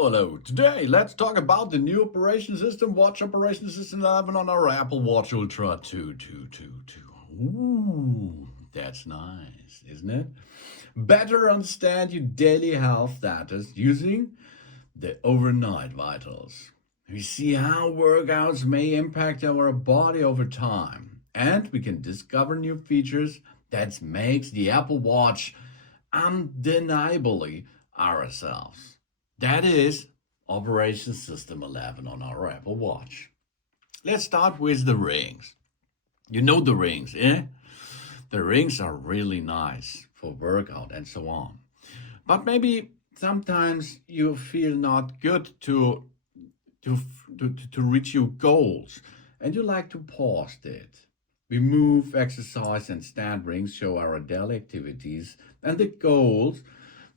Hello. Today, let's talk about the new operation system, Watch Operation System 11 on our Apple Watch Ultra 2222. Ooh, that's nice, isn't it? Better understand your daily health status using the overnight vitals. We see how workouts may impact our body over time, and we can discover new features that makes the Apple Watch undeniably ourselves. That is Operation System 11 on our Apple Watch. Let's start with the rings. You know the rings, eh? The rings are really nice for workout and so on. But maybe sometimes you feel not good to reach your goals and you like to pause it. We move, exercise, and stand rings show our daily activities, and the goals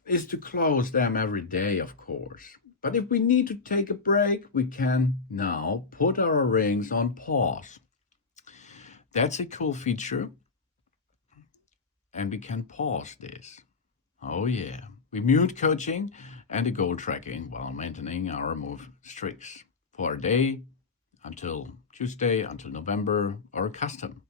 is to close them every day, of course. But if we need to take a break, we can now put our rings on pause. That's a cool feature, and we can pause this. Oh yeah, we mute coaching and the goal tracking while maintaining our move streaks for a day until Tuesday, until November, or custom.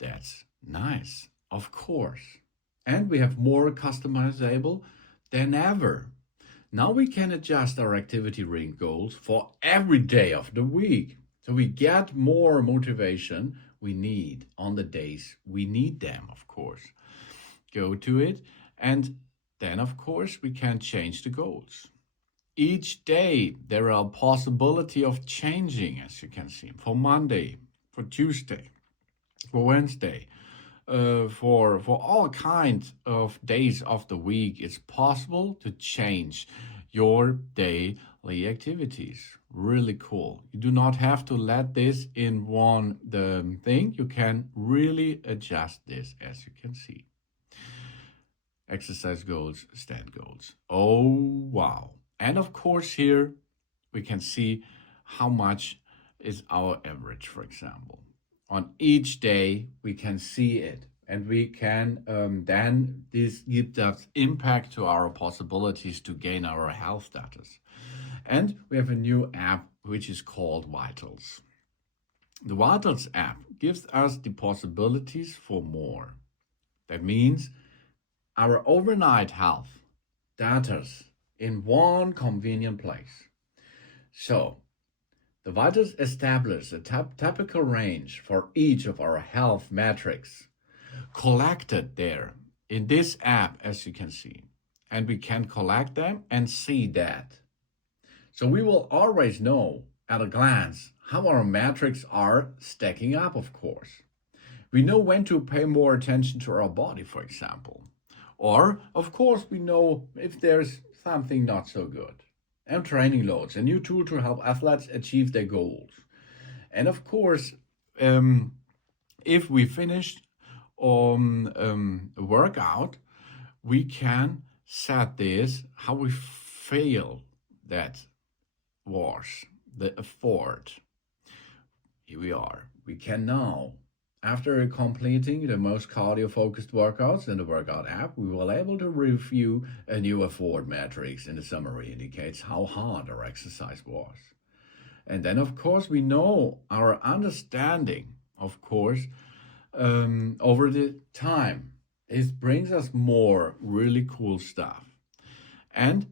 That's nice, of course. And we have more customizable than ever. Now we can adjust our activity ring goals for every day of the week. So we get more motivation we need on the days we need them, of course. Go to it, and then, of course, we can change the goals. Each day, there are a possibility of changing, as you can see, for Monday, for Tuesday, for Wednesday, for all kinds of days of the week. It's possible to change your daily activities. Really cool. You do not have to let this in one thing. You can really adjust this, as you can see. Exercise goals, stand goals. Oh, wow. And of course, here we can see how much is our average, for example. On each day, we can see it. And we can then, this gives us impact to our possibilities to gain our health status. And we have a new app which is called Vitals. The Vitals app gives us the possibilities for more. That means our overnight health data in one convenient place. So, the Vitals establish a typical range for each of our health metrics collected there in this app, as you can see. And we can collect them and see that. So we will always know at a glance how our metrics are stacking up, of course. We know when to pay more attention to our body, for example. Or, of course, we know if there's something not so good. And training loads, a new tool to help athletes achieve their goals. And of course, if we finished on a workout, we can set this how we feel that was the effort. Here we are. We can now, after completing the most cardio-focused workouts in the workout app, we will able to review a new effort metrics, and the summary indicates how hard our exercise was. And then, of course, we know our understanding, of course, over the time. It brings us more really cool stuff. And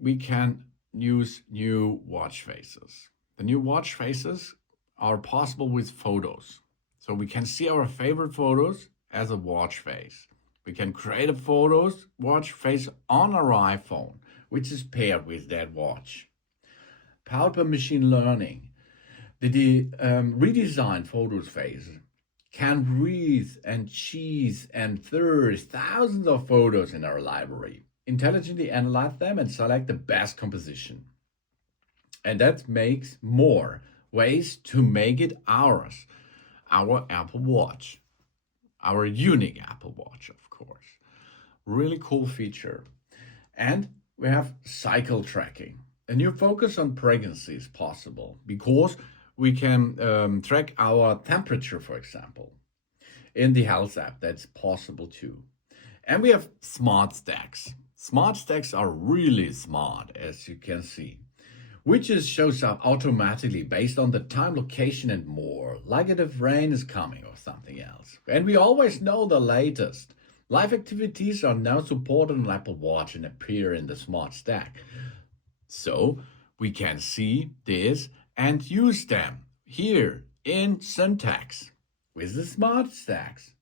we can use new watch faces. The new watch faces are possible with photos. So we can see our favorite photos as a watch face. We can create a watch face on our iPhone, which is paired with that watch. Powered by machine learning, the redesigned photos phase can read and choose and thirst thousands of photos in our library, intelligently analyze them and select the best composition. And that makes more ways to make it ours, our Apple Watch, our unique Apple Watch, of course. Really cool feature. And we have cycle tracking. A new focus on pregnancy is possible because we can track our temperature, for example. In the health app, that's possible too. And we have smart stacks. Smart stacks are really smart, as you can see. Which just shows up automatically based on the time, location, and more, like if rain is coming or something else. And we always know the latest. Live activities are now supported on Apple Watch and appear in the smart stack. So we can see this and use them here in syntax with the smart stacks.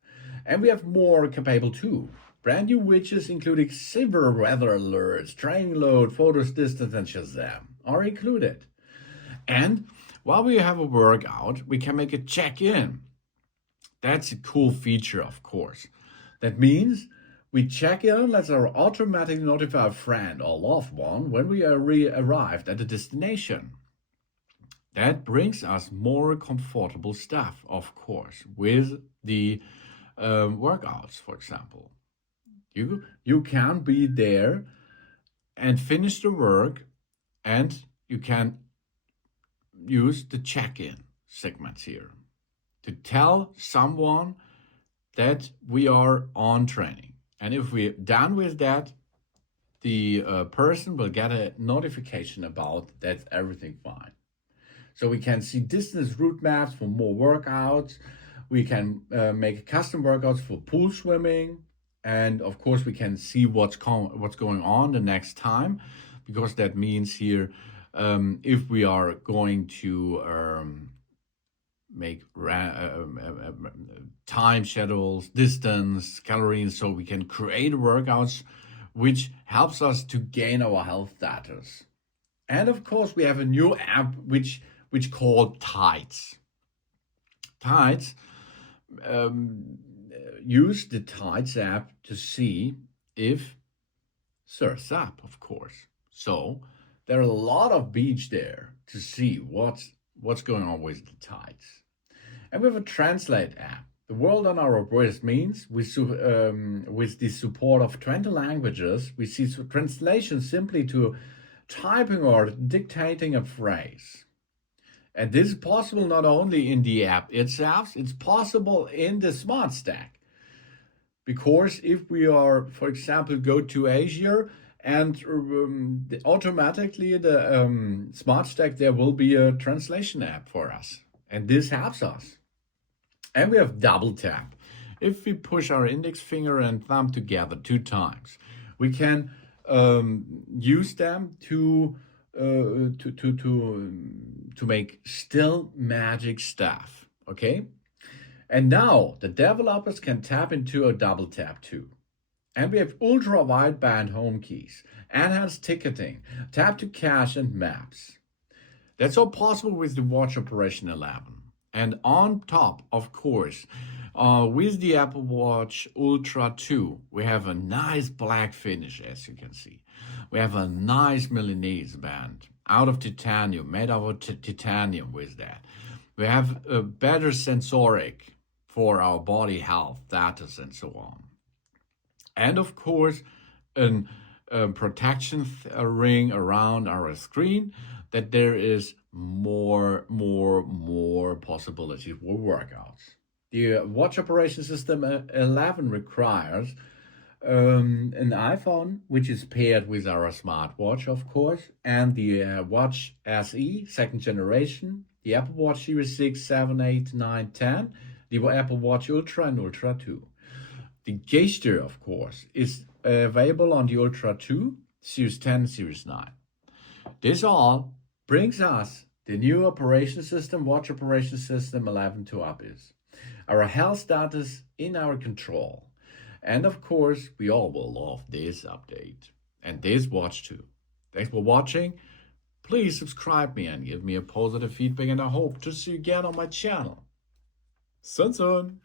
And we have more capable too. Brand new widgets including severe weather alerts, training load, photos distance, and Shazam are included. And while we have a workout, we can make a check-in. That's a cool feature, of course. That means we check in, let's automatically notify a friend or loved one when we arrived at the destination. That brings us more comfortable stuff, of course, with the workouts, for example. You can be there and finish the work, and you can use the check-in segments here to tell someone that we are on training. And if we're done with that, the person will get a notification about that's everything fine. So we can see distance route maps for more workouts. We can make custom workouts for pool swimming. And of course, we can see what's going on the next time, because that means here, if we are going to make time schedules, distance, calories, so we can create workouts, which helps us to gain our health status. And of course, we have a new app which called Tides. Tides use the Tides app to see if surf's up, of course. So there are a lot of beach there to see what's going on with the tides. And we have a Translate app. The world on our wrist means with the support of 20 languages, we see translation simply to typing or dictating a phrase. And this is possible not only in the app itself, it's possible in the smart stack. Because if we are, for example, go to Asia and automatically the smart stack, there will be a translation app for us. And this helps us. And we have double tap. If we push our index finger and thumb together 2 times, we can use them to make still magic stuff. Okay. And now the developers can tap into a double tap too. And we have ultra wideband home keys, enhanced ticketing, tap to cache, and maps. That's all possible with the Watch Operation 11. And on top, of course, with the Apple Watch Ultra 2, we have a nice black finish, as you can see. We have a nice Milanese band out of titanium, made out of titanium with that. We have a better sensoric for our body health status and so on. And of course, a protection ring around our screen, that there is more possibilities for workouts. The Watch Operation System 11 requires an iPhone, which is paired with our smartwatch, of course, and the Watch SE, second generation, the Apple Watch Series 6, 7, 8, 9, 10, the Apple Watch Ultra and Ultra 2. The gesture, of course, is available on the Ultra 2, Series 10, Series 9. This all brings us the new operation system, Watch Operation System 11 to Upis. Our health status in our control. And of course, we all will love this update and this watch too. Thanks for watching. Please subscribe me and give me a positive feedback, and I hope to see you again on my channel. Sun.